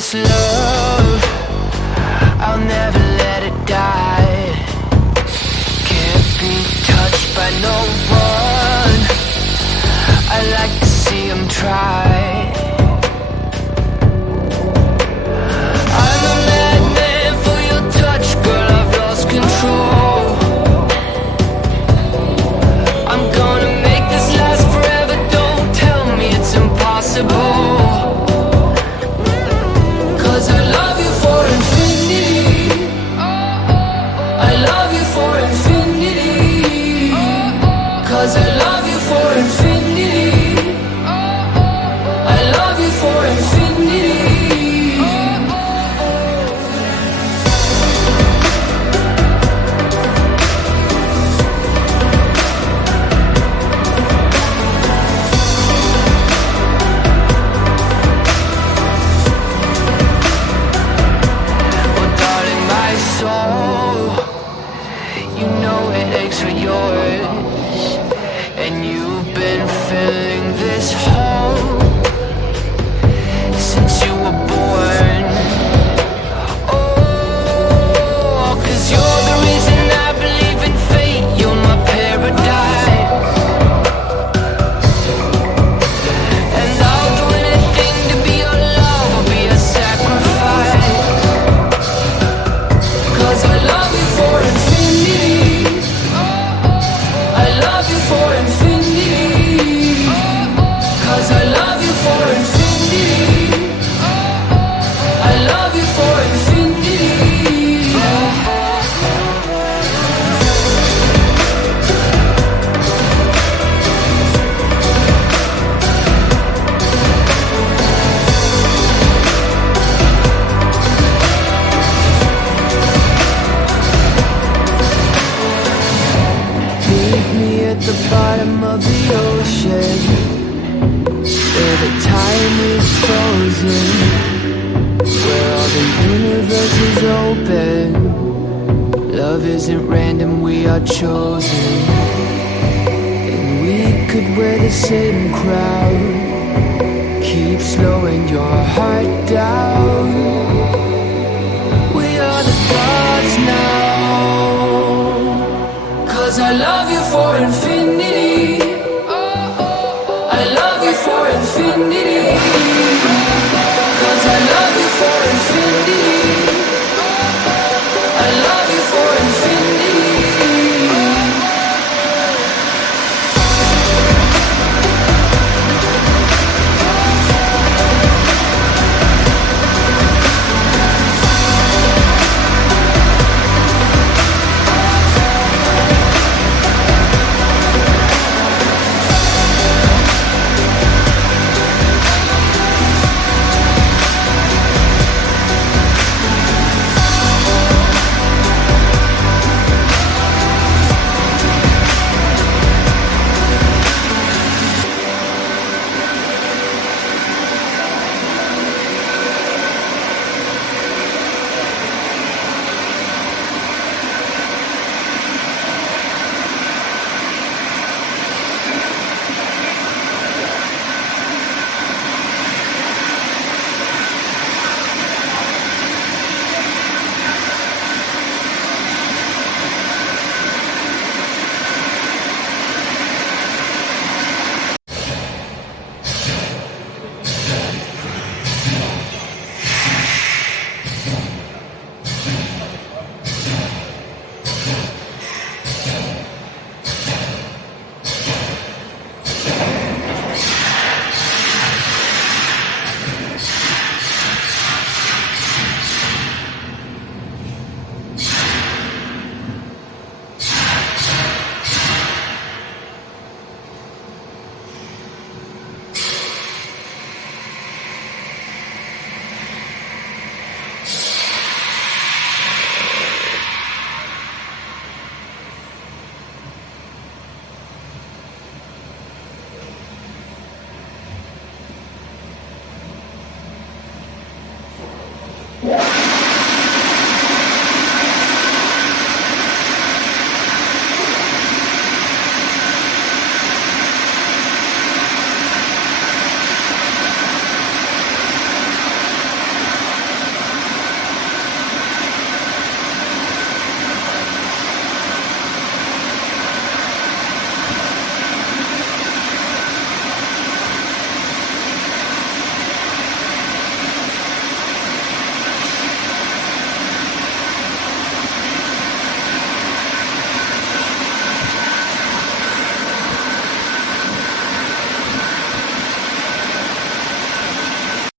this love, I'll never let it die. Can't be touched by no one, I like to see them try. I'm a madman for your touch, girl, I've lost control. I'm gonna make this last forever, don't tell me it's impossible. Cause I love you for infinity, I love you for infinity. Cause I love you for infinity, I love you for infinity. Well, darling, my soul, you know it aches for yours, and you've been filling this hole since you were born. Oh, 'cause you're the reason I believe in fate, you're my paradise. And I'll do anything to be your love, I'll be a sacrifice. 'Cause I love you for infinity, I love you for infinity. 'Cause I love you for infinity, I love you for infinity. Meet me at the bottom of the ocean, where the time is frozen, where all the universe is open. Love isn't random, we are chosen. And we could wear the same crown, keep slowing your heart down. We are the gods now. 'Cause I love you for infinity,